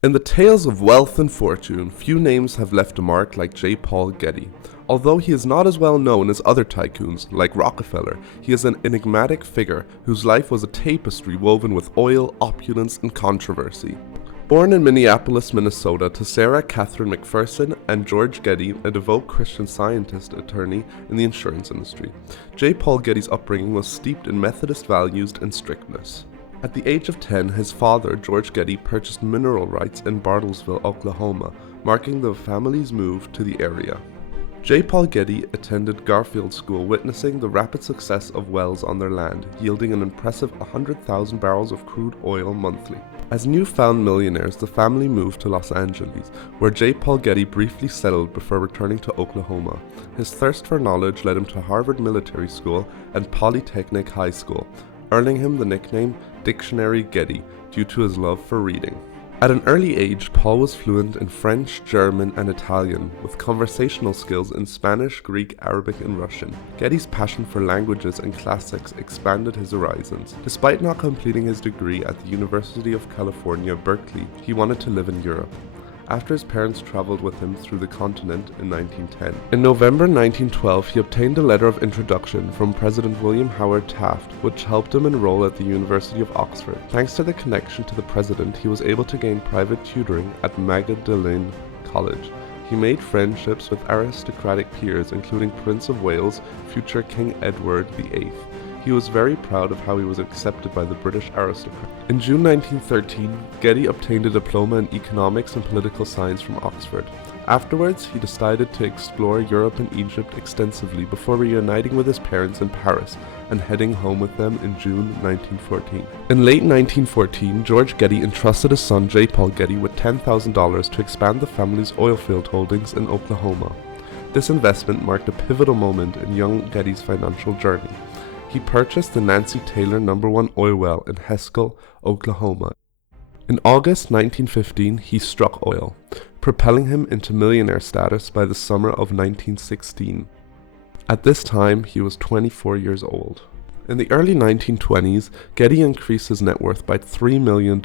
In the tales of wealth and fortune, few names have left a mark like J. Paul Getty. Although he is not as well known as other tycoons, like Rockefeller, he is an enigmatic figure whose life was a tapestry woven with oil, opulence, and controversy. Born in Minneapolis, Minnesota, to Sarah Catherine McPherson and George Getty, a devout Christian Scientist attorney in the insurance industry, J. Paul Getty's upbringing was steeped in Methodist values and strictness. At the age of 10, his father, George Getty, purchased mineral rights in Bartlesville, Oklahoma, marking the family's move to the area. J. Paul Getty attended Garfield School, witnessing the rapid success of wells on their land, yielding an impressive 100,000 barrels of crude oil monthly. As newfound millionaires, the family moved to Los Angeles, where J. Paul Getty briefly settled before returning to Oklahoma. His thirst for knowledge led him to Harvard Military School and Polytechnic High School, earning him the nickname Dictionary Getty due to his love for reading. At an early age, Paul was fluent in French, German, and Italian, with conversational skills in Spanish, Greek, Arabic, and Russian. Getty's passion for languages and classics expanded his horizons. Despite not completing his degree at the University of California, Berkeley, he wanted to live in Europe, after his parents traveled with him through the continent in 1910. In November 1912, he obtained a letter of introduction from President William Howard Taft, which helped him enroll at the University of Oxford. Thanks to the connection to the president, he was able to gain private tutoring at Magdalen College. He made friendships with aristocratic peers, including Prince of Wales, future King Edward VIII. He was very proud of how he was accepted by the British aristocrat. In June 1913, Getty obtained a diploma in economics and political science from Oxford. Afterwards, he decided to explore Europe and Egypt extensively before reuniting with his parents in Paris and heading home with them in June 1914. In late 1914, George Getty entrusted his son J. Paul Getty with $10,000 to expand the family's oilfield holdings in Oklahoma. This investment marked a pivotal moment in young Getty's financial journey. He purchased the Nancy Taylor No. 1 oil well in Haskell, Oklahoma. In August 1915, he struck oil, propelling him into millionaire status by the summer of 1916. At this time, he was 24 years old. In the early 1920s, Getty increased his net worth by $3 million.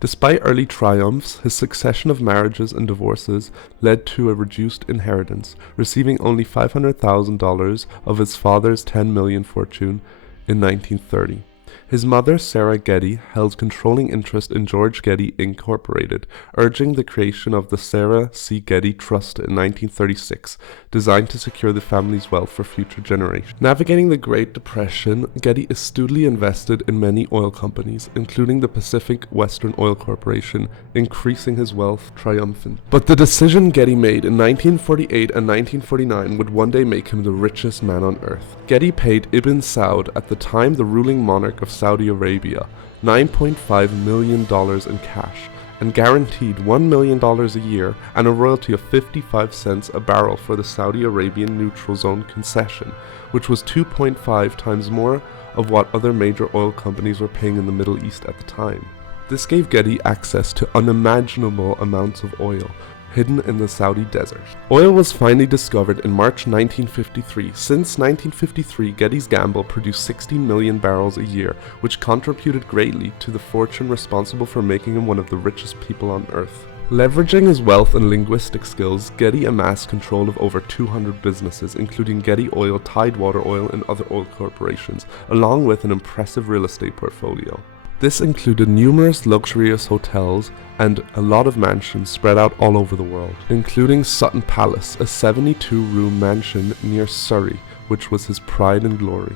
Despite early triumphs, his succession of marriages and divorces led to a reduced inheritance, receiving only $500,000 of his father's $10 million fortune in 1930. His mother, Sarah Getty, held controlling interest in George Getty Incorporated, urging the creation of the Sarah C. Getty Trust in 1936, designed to secure the family's wealth for future generations. Navigating the Great Depression, Getty astutely invested in many oil companies, including the Pacific Western Oil Corporation, increasing his wealth triumphant. But the decision Getty made in 1948 and 1949 would one day make him the richest man on earth. Getty paid Ibn Saud, at the time the ruling monarch of Saudi Arabia, $9.5 million in cash, and guaranteed $1 million a year and a royalty of 55 cents a barrel for the Saudi Arabian neutral zone concession, which was 2.5 times more of what other major oil companies were paying in the Middle East at the time. This gave Getty access to unimaginable amounts of oil, hidden in the Saudi desert. Oil was finally discovered in March 1953. Since 1953, Getty's gamble produced 16 million barrels a year, which contributed greatly to the fortune responsible for making him one of the richest people on earth. Leveraging his wealth and linguistic skills, Getty amassed control of over 200 businesses, including Getty Oil, Tidewater Oil, and other oil corporations, along with an impressive real estate portfolio. This included numerous luxurious hotels and a lot of mansions spread out all over the world, including Sutton Palace, a 72-room mansion near Surrey, which was his pride and glory.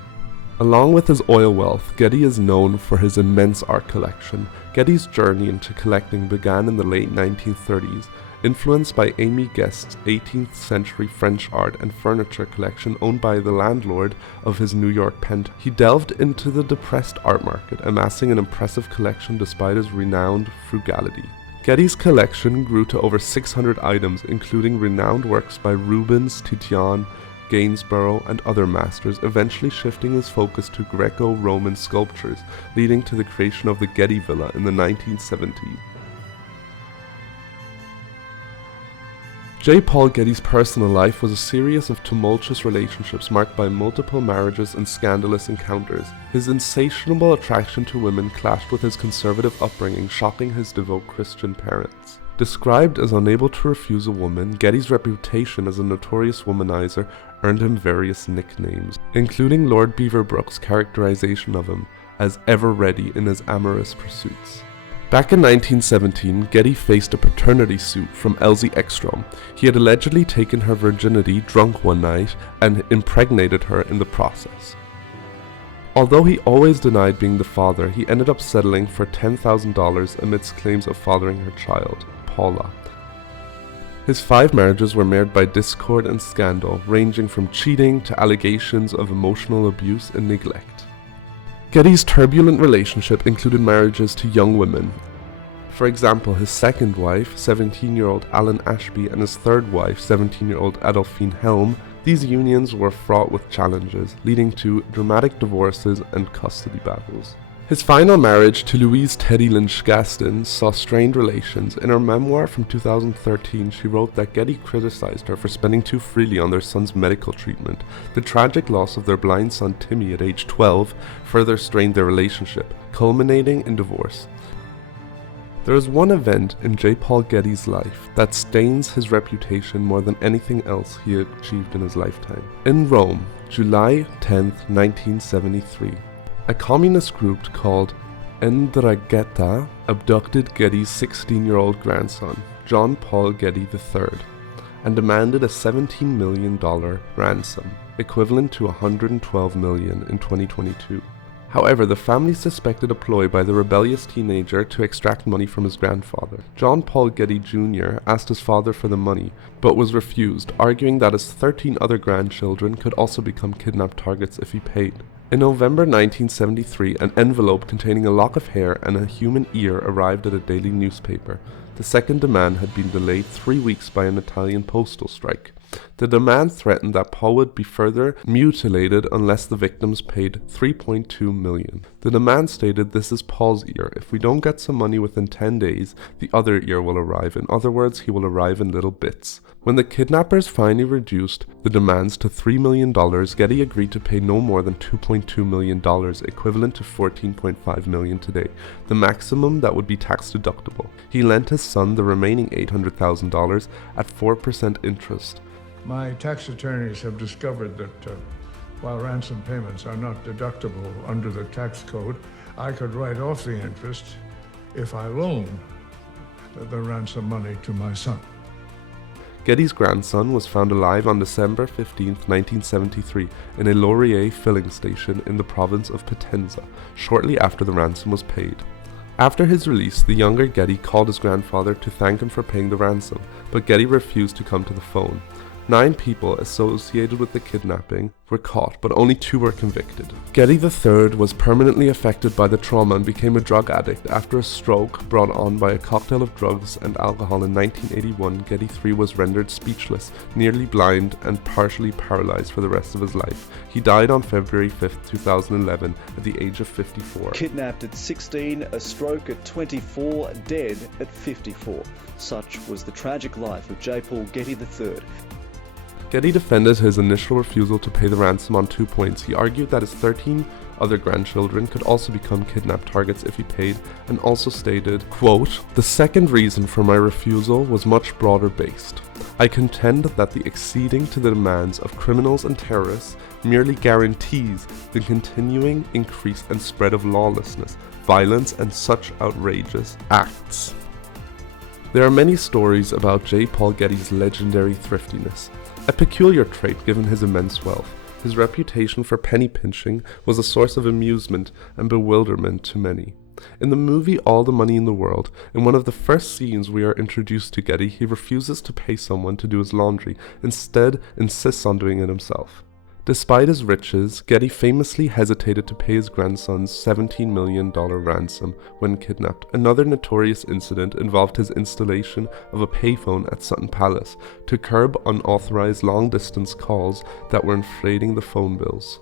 Along with his oil wealth, Getty is known for his immense art collection. Getty's journey into collecting began in the late 1930s, influenced by Amy Guest's 18th century French art and furniture collection owned by the landlord of his New York penthouse. He delved into the depressed art market, amassing an impressive collection despite his renowned frugality. Getty's collection grew to over 600 items, including renowned works by Rubens, Titian, Gainsborough, and other masters, eventually shifting his focus to Greco-Roman sculptures, leading to the creation of the Getty Villa in the 1970s. J. Paul Getty's personal life was a series of tumultuous relationships marked by multiple marriages and scandalous encounters. His insatiable attraction to women clashed with his conservative upbringing, shocking his devout Christian parents. Described as unable to refuse a woman, Getty's reputation as a notorious womanizer earned him various nicknames, including Lord Beaverbrook's characterization of him as ever ready in his amorous pursuits. Back in 1917, Getty faced a paternity suit from Elsie Ekstrom. He had allegedly taken her virginity drunk one night and impregnated her in the process. Although he always denied being the father, he ended up settling for $10,000 amidst claims of fathering her child, Paula. His 5 marriages were marred by discord and scandal, ranging from cheating to allegations of emotional abuse and neglect. Getty's turbulent relationship included marriages to young women. For example, his second wife, 17-year-old Alan Ashby, and his third wife, 17-year-old Adolphine Helm. These unions were fraught with challenges, leading to dramatic divorces and custody battles. His final marriage to Louise Teddy Lynch Gaston saw strained relations. In her memoir from 2013, she wrote that Getty criticized her for spending too freely on their son's medical treatment. The tragic loss of their blind son Timmy at age 12 further strained their relationship, culminating in divorce. There is one event in J. Paul Getty's life that stains his reputation more than anything else he had achieved in his lifetime. In Rome, July 10, 1973, a communist group called 'Ndrangheta abducted Getty's 16-year-old grandson, John Paul Getty III, and demanded a $17 million ransom, equivalent to $112 million in 2022. However, the family suspected a ploy by the rebellious teenager to extract money from his grandfather. John Paul Getty Jr. asked his father for the money, but was refused, arguing that his 13 other grandchildren could also become kidnapped targets if he paid. In November 1973, an envelope containing a lock of hair and a human ear arrived at a daily newspaper. The second demand had been delayed 3 weeks by an Italian postal strike. The demand threatened that Paul would be further mutilated unless the victims paid $3.2 million. The demand stated, "This is Paul's ear. If we don't get some money within 10 days, the other ear will arrive. In other words, he will arrive in little bits." When the kidnappers finally reduced the demands to $3 million, Getty agreed to pay no more than $2.2 million, equivalent to $14.5 million today, the maximum that would be tax deductible. He lent his son the remaining $800,000 at 4% interest. My tax attorneys have discovered that while ransom payments are not deductible under the tax code, I could write off the interest if I loan the ransom money to my son. Getty's grandson was found alive on December 15, 1973, in a Laurier filling station in the province of Potenza, shortly after the ransom was paid. After his release, the younger Getty called his grandfather to thank him for paying the ransom, but Getty refused to come to the phone. 9 people associated with the kidnapping were caught, but only 2 were convicted. Getty III was permanently affected by the trauma and became a drug addict. After a stroke brought on by a cocktail of drugs and alcohol in 1981, Getty III was rendered speechless, nearly blind, and partially paralyzed for the rest of his life. He died on February 5, 2011, at the age of 54. Kidnapped at 16, a stroke at 24, dead at 54. Such was the tragic life of J. Paul Getty III. Getty defended his initial refusal to pay the ransom on 2 points. He argued that his 13 other grandchildren could also become kidnapped targets if he paid, and also stated, quote, "The second reason for my refusal was much broader based. I contend that the acceding to the demands of criminals and terrorists merely guarantees the continuing increase and spread of lawlessness, violence, and such outrageous acts." There are many stories about J. Paul Getty's legendary thriftiness, a peculiar trait given his immense wealth. His reputation for penny pinching was a source of amusement and bewilderment to many. In the movie All the Money in the World, in one of the first scenes we are introduced to Getty, he refuses to pay someone to do his laundry, instead insists on doing it himself. Despite his riches, Getty famously hesitated to pay his grandson's $17 million ransom when kidnapped. Another notorious incident involved his installation of a payphone at Sutton Palace to curb unauthorized long-distance calls that were inflating the phone bills.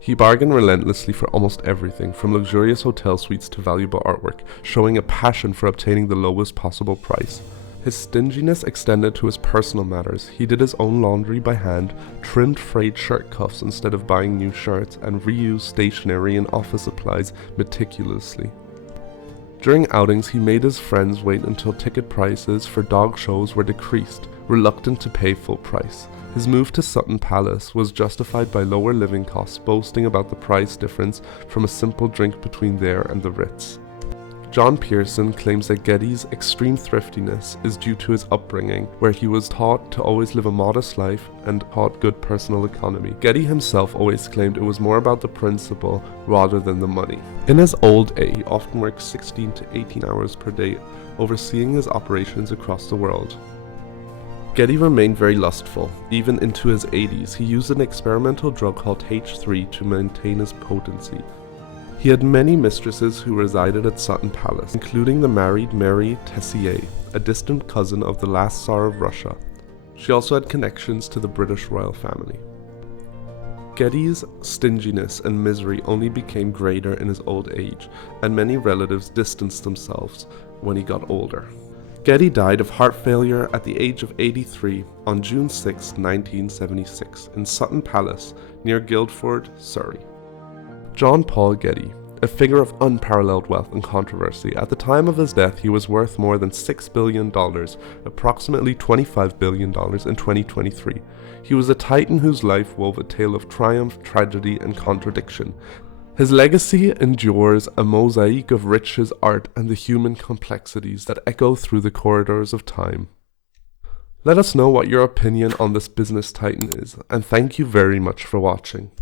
He bargained relentlessly for almost everything, from luxurious hotel suites to valuable artwork, showing a passion for obtaining the lowest possible price. His stinginess extended to his personal matters. He did his own laundry by hand, trimmed frayed shirt cuffs instead of buying new shirts, and reused stationery and office supplies meticulously. During outings, he made his friends wait until ticket prices for dog shows were decreased, reluctant to pay full price. His move to Sutton Palace was justified by lower living costs, boasting about the price difference from a simple drink between there and the Ritz. John Pearson claims that Getty's extreme thriftiness is due to his upbringing, where he was taught to always live a modest life and taught good personal economy. Getty himself always claimed it was more about the principle rather than the money. In his old age, he often worked 16 to 18 hours per day, overseeing his operations across the world. Getty remained very lustful. Even into his 80s, he used an experimental drug called H3 to maintain his potency. He had many mistresses who resided at Sutton Palace, including the married Mary Tessier, a distant cousin of the last Tsar of Russia. She also had connections to the British royal family. Getty's stinginess and misery only became greater in his old age, and many relatives distanced themselves when he got older. Getty died of heart failure at the age of 83 on June 6, 1976, in Sutton Palace, near Guildford, Surrey. John Paul Getty, a figure of unparalleled wealth and controversy. At the time of his death, he was worth more than $6 billion, approximately $25 billion in 2023. He was a titan whose life wove a tale of triumph, tragedy, and contradiction. His legacy endures, a mosaic of riches, art, and the human complexities that echo through the corridors of time. Let us know what your opinion on this business titan is, and thank you very much for watching.